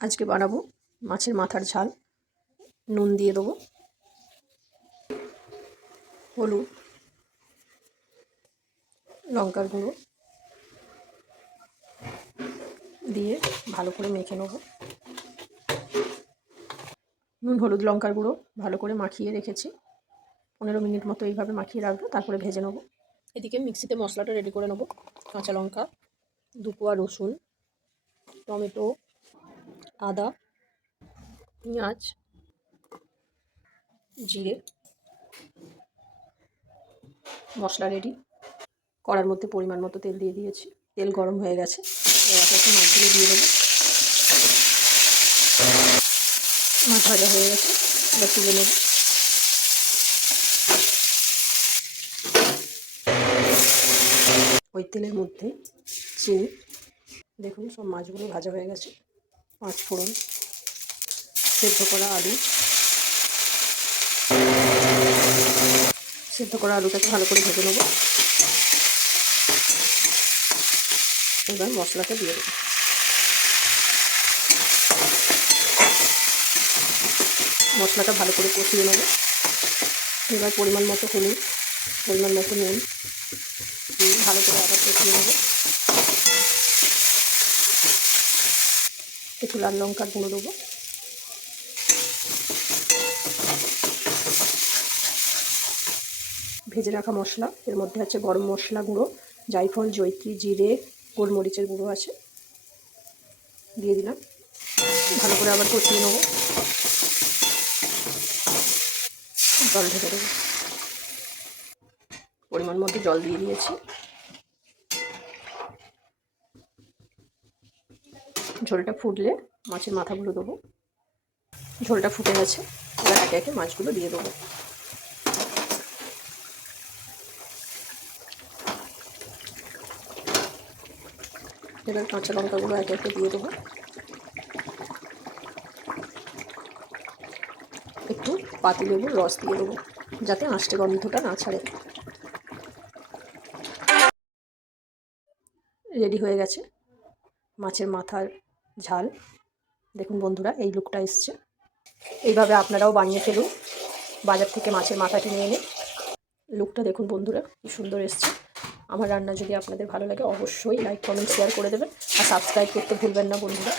আজকে বানাবো মাছের মাথার ঝাল। নুন দিয়ে দেবো, হলুদ, লঙ্কার গুঁড়ো দিয়ে ভালো করে মেখে নেব। নুন হলুদ লঙ্কার গুঁড়ো ভালো করে মাখিয়ে রেখেছি। 15 মিনিট মতো এইভাবে মাখিয়ে রাখবো, তারপরে ভেজে নেব। এদিকে মিক্সিতে মশলাটা রেডি করে নেব। কাঁচা লঙ্কা, 2 কোয়া রসুন, টমেটো, আদা, পেঁয়াজ, জিরে। মশলা রেডি। কড়ার মধ্যে পরিমাণ মতো তেল দিয়ে দিয়েছি। তেল গরম হয়ে গেছে, এবার একটু মাছগুলো দিয়ে দেবো। মাছ ভাজা হয়ে গেছে, এবার তুলে নেব। ওই তেলের মধ্যে চিনি, দেখুন সব মাছগুলো ভাজা হয়ে গেছে। 5 ফোড়ন, সেদ্ধ করা আলু, আলুটাকে ভালো করে ভেজে নেব। এবার মশলাটা দিয়ে দেবো। মশলাটা ভালো করে কষিয়ে নেব। এবার পরিমাণ মতো হলুদ, পরিমাণ মতো নুন দিয়ে ভালো করে আবার কষিয়ে নেব। একটু লাল লঙ্কার গুঁড়ো দেবো। ভেজে রাখা মশলা, এর মধ্যে আছে গরম মশলা গুঁড়ো, জায়ফল, জয়িত্রী, জিরে, গোলমরিচের গুঁড়ো আছে, দিয়ে দিলাম। ভালো করে আবার কষিয়ে নেব। জল ঢেকে দেবো। পরিমাণ মতো জল দিয়ে দিয়েছি। ঝোলটা ফুটলে মাছের মাথাগুলো দেবো। ঝোলটা ফুটে গেছে, এবার একে একে মাছগুলো দিয়ে দেবো। এবার কাঁচা লঙ্কাগুলো একে একে দিয়ে দেবো। একটু পাতিলেবুর রস দিয়ে দেবো, যাতে আঁশটে গন্ধটা না ছাড়ে। রেডি হয়ে গেছে মাছের মাথার ঝাল। দেখুন বন্ধুরা, এই লুকটা এসছে। এইভাবে আপনারাও বানিয়ে ফেলুন, বাজার থেকে মাছের মাথা কিনে এনে। লুকটা দেখুন বন্ধুরা, কি সুন্দর এসছে। আমার রান্না যদি আপনাদের ভালো লাগে অবশ্যই লাইক, কমেন্ট, শেয়ার করে দেবেন, আর সাবস্ক্রাইব করতে ভুলবেন না বন্ধুরা।